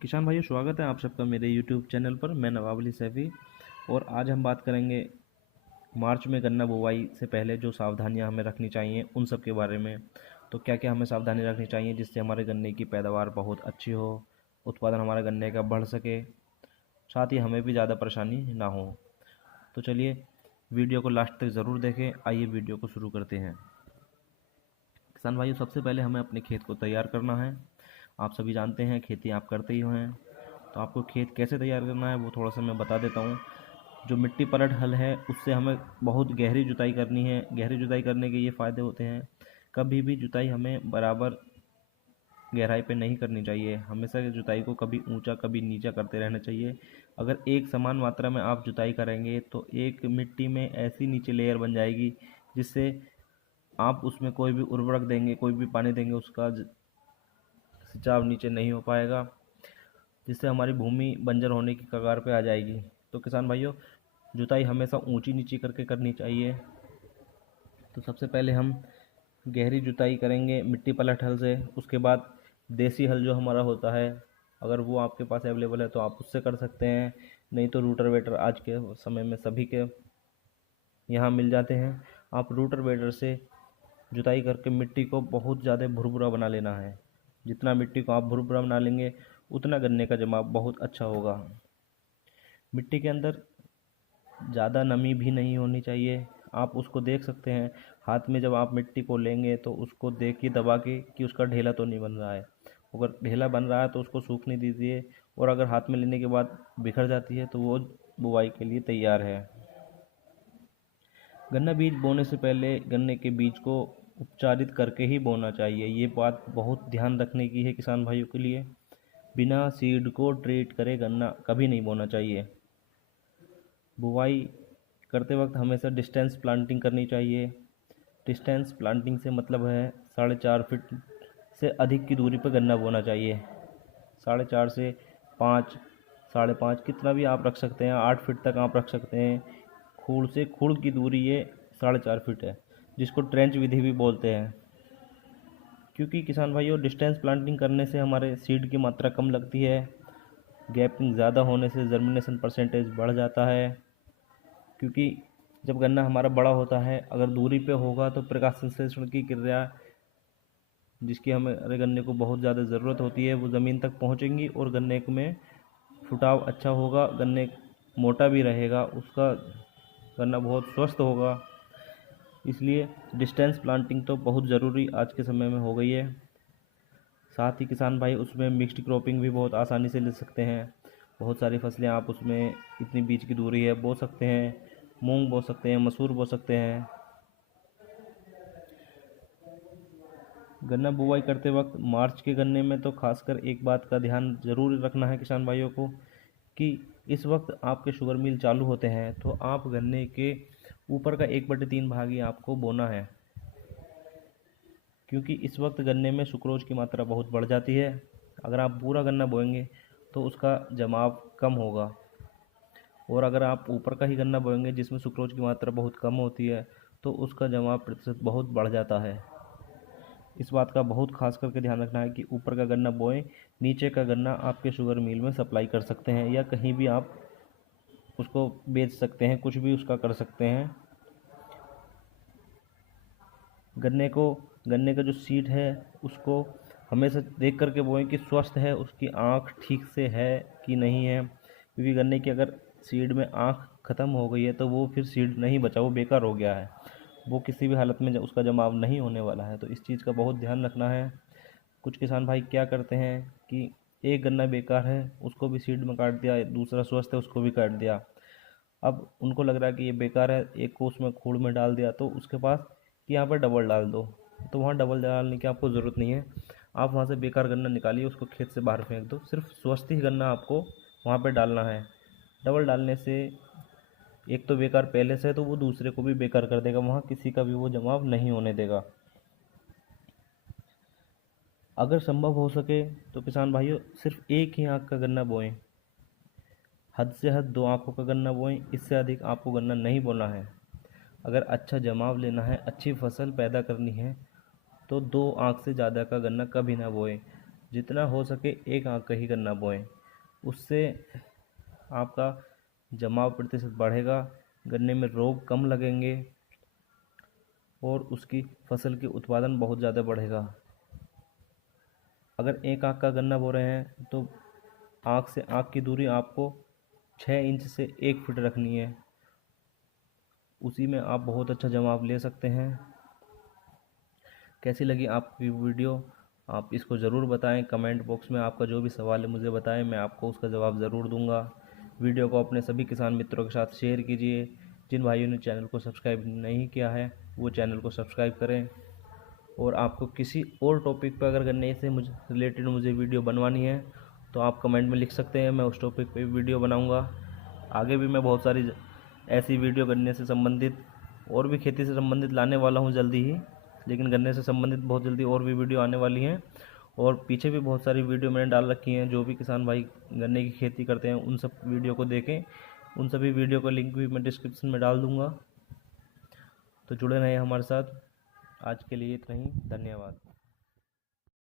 किसान भाइयों, स्वागत है आप सबका मेरे यूट्यूब चैनल पर। मैं नवाब अली सैफ़ी और आज हम बात करेंगे मार्च में गन्ना बुवाई से पहले जो सावधानियां हमें रखनी चाहिए उन सब के बारे में। तो क्या क्या हमें सावधानी रखनी चाहिए जिससे हमारे गन्ने की पैदावार बहुत अच्छी हो, उत्पादन हमारे गन्ने का बढ़ सके, साथ ही हमें भी ज़्यादा परेशानी ना हो। तो चलिए वीडियो को लास्ट तक ज़रूर देखें। आइए वीडियो को शुरू करते हैं। किसान भाइयों, सबसे पहले हमें अपने खेत को तैयार करना है। आप सभी जानते हैं खेती आप करते ही हैं, तो आपको खेत कैसे तैयार करना है वो थोड़ा सा मैं बता देता हूँ। जो मिट्टी पलट हल है उससे हमें बहुत गहरी जुताई करनी है। गहरी जुताई करने के ये फ़ायदे होते हैं, कभी भी जुताई हमें बराबर गहराई पे नहीं करनी चाहिए। हमेशा जुताई को कभी ऊंचा कभी नीचा करते रहना चाहिए। अगर एक समान मात्रा में आप जुताई करेंगे तो एक मिट्टी में ऐसी नीचे लेयर बन जाएगी जिससे आप उसमें कोई भी उर्वरक देंगे, कोई भी पानी देंगे, उसका सिंचाव नीचे नहीं हो पाएगा, जिससे हमारी भूमि बंजर होने की कगार पे आ जाएगी। तो किसान भाइयों, जुताई हमेशा ऊंची नीची करके करनी चाहिए। तो सबसे पहले हम गहरी जुताई करेंगे मिट्टी पलट हल से। उसके बाद देसी हल जो हमारा होता है, अगर वो आपके पास अवेलेबल है तो आप उससे कर सकते हैं, नहीं तो रूटर आज के समय में सभी के यहाँ मिल जाते हैं। आप रूटर से जुताई करके मिट्टी को बहुत ज़्यादा भुरभुरा बना लेना है। जितना मिट्टी को आप भुरभुरा बना लेंगे उतना गन्ने का जमाव बहुत अच्छा होगा। मिट्टी के अंदर ज़्यादा नमी भी नहीं होनी चाहिए। आप उसको देख सकते हैं, हाथ में जब आप मिट्टी को लेंगे तो उसको देखिए दबा के कि उसका ढेला तो नहीं बन रहा है। अगर ढेला बन रहा है तो उसको सूखने दीजिए, और अगर हाथ में लेने के बाद बिखर जाती है तो वो बुवाई के लिए तैयार है। गन्ना बीज बोने से पहले गन्ने के बीज को उपचारित करके ही बोना चाहिए। ये बात बहुत ध्यान रखने की है किसान भाइयों के लिए। बिना सीड को ट्रीट करे गन्ना कभी नहीं बोना चाहिए। बुवाई करते वक्त हमेशा डिस्टेंस प्लांटिंग करनी चाहिए। डिस्टेंस प्लांटिंग से मतलब है 4.5 फीट से अधिक की दूरी पर गन्ना बोना चाहिए। 4.5 से 5, 5.5 कितना भी आप रख सकते हैं, 8 फीट तक आप रख सकते हैं। खूड़ से खूड़ की दूरी ये 4.5 फीट है, जिसको ट्रेंच विधि भी बोलते हैं। क्योंकि किसान भाइयों, डिस्टेंस प्लांटिंग करने से हमारे सीड की मात्रा कम लगती है, गैपिंग ज़्यादा होने से जर्मिनेशन परसेंटेज बढ़ जाता है। क्योंकि जब गन्ना हमारा बड़ा होता है, अगर दूरी पे होगा तो प्रकाश संश्लेषण की क्रिया जिसकी हमारे गन्ने को बहुत ज़्यादा ज़रूरत होती है वो ज़मीन तक पहुंचेंगी और गन्ने में फुटाव अच्छा होगा, गन्ने मोटा भी रहेगा, उसका गन्ना बहुत स्वस्थ होगा। इसलिए डिस्टेंस प्लांटिंग तो बहुत ज़रूरी आज के समय में हो गई है। साथ ही किसान भाई उसमें मिक्स्ड क्रॉपिंग भी बहुत आसानी से ले सकते हैं। बहुत सारी फसलें आप उसमें इतनी बीज की दूरी है बो सकते हैं। मूंग बो सकते हैं, मसूर बो सकते हैं। गन्ना बुवाई करते वक्त मार्च के गन्ने में तो खासकर एक बात का ध्यान ज़रूर रखना है किसान भाइयों को, कि इस वक्त आपके शुगर मिल चालू होते हैं तो आप गन्ने के ऊपर का 1/3 भाग ही आपको बोना है। क्योंकि इस वक्त गन्ने में सुक्रोज की मात्रा बहुत बढ़ जाती है। अगर आप पूरा गन्ना बोएंगे तो उसका जमाव कम होगा, और अगर आप ऊपर का ही गन्ना बोएंगे जिसमें सुक्रोज की मात्रा बहुत कम होती है तो उसका जमाव प्रतिशत बहुत बढ़ जाता है। इस बात का बहुत खास करके ध्यान रखना है कि ऊपर का गन्ना बोएं, नीचे का गन्ना आपके शुगर मिल में सप्लाई कर सकते हैं या कहीं भी आप उसको बेच सकते हैं, कुछ भी उसका कर सकते हैं। गन्ने का जो सीड है उसको हमेशा देख करके बोएं कि स्वस्थ है, उसकी आँख ठीक से है कि नहीं है। क्योंकि गन्ने की अगर सीड में आँख ख़त्म हो गई है तो वो फिर सीड नहीं बचा, वो बेकार हो गया है, वो किसी भी हालत में उसका जमाव नहीं होने वाला है। तो इस चीज़ का बहुत ध्यान रखना है। कुछ किसान भाई क्या करते हैं कि एक गन्ना बेकार है उसको भी सीड में काट दिया, दूसरा स्वस्थ है उसको भी काट दिया। अब उनको लग रहा है कि ये बेकार है, एक को उसमें खूड़ में डाल दिया तो उसके पास कि यहाँ पर डबल डाल दो, तो वहाँ डबल डालने की आपको ज़रूरत नहीं है। आप वहाँ से बेकार गन्ना निकालिए, उसको खेत से बाहर फेंक दो, सिर्फ स्वस्थ ही गन्ना आपको वहाँ पे डालना है। डबल डालने से एक तो बेकार पहले से है तो वो दूसरे को भी बेकार कर देगा, वहाँ किसी का भी वो जमाव नहीं होने देगा। अगर संभव हो सके तो किसान भाइयों सिर्फ एक ही आँख का गन्ना बोएं, हद से हद 2 आँखों का गन्ना बोएं, इससे अधिक आपको गन्ना नहीं बोना है। अगर अच्छा जमाव लेना है, अच्छी फसल पैदा करनी है तो 2 आँख से ज़्यादा का गन्ना कभी ना बोएं। जितना हो सके एक आंख का ही गन्ना बोएं। उससे आपका जमाव प्रतिशत बढ़ेगा, गन्ने में रोग कम लगेंगे और उसकी फसल की उत्पादन बहुत ज़्यादा बढ़ेगा। अगर एक आंख का गन्ना बो रहे हैं तो आंख से आंख की दूरी आपको 6 इंच से 1 फीट रखनी है। उसी में आप बहुत अच्छा जमाव ले सकते हैं। कैसी लगी आपकी वीडियो, आप इसको ज़रूर बताएं। कमेंट बॉक्स में आपका जो भी सवाल है मुझे बताएं, मैं आपको उसका जवाब ज़रूर दूंगा। वीडियो को अपने सभी किसान मित्रों के साथ शेयर कीजिए। जिन भाइयों ने चैनल को सब्सक्राइब नहीं किया है वो चैनल को सब्सक्राइब करें। और आपको किसी और टॉपिक पर अगर गन्ने से मुझे रिलेटेड वीडियो बनवानी है तो आप कमेंट में लिख सकते हैं, मैं उस टॉपिक पे वीडियो बनाऊंगा। आगे भी मैं बहुत सारी ऐसी वीडियो गन्ने से संबंधित और भी खेती से संबंधित लाने वाला हूं जल्दी ही, लेकिन गन्ने से संबंधित बहुत जल्दी और भी वीडियो आने वाली हैं। और पीछे भी बहुत सारी वीडियो मैंने डाल रखी हैं। जो भी किसान भाई गन्ने की खेती करते हैं उन सब वीडियो को देखें। उन सभी वीडियो का लिंक भी मैं डिस्क्रिप्शन में डाल दूँगा। तो जुड़े रहें हमारे साथ। आज के लिए इतना ही, धन्यवाद।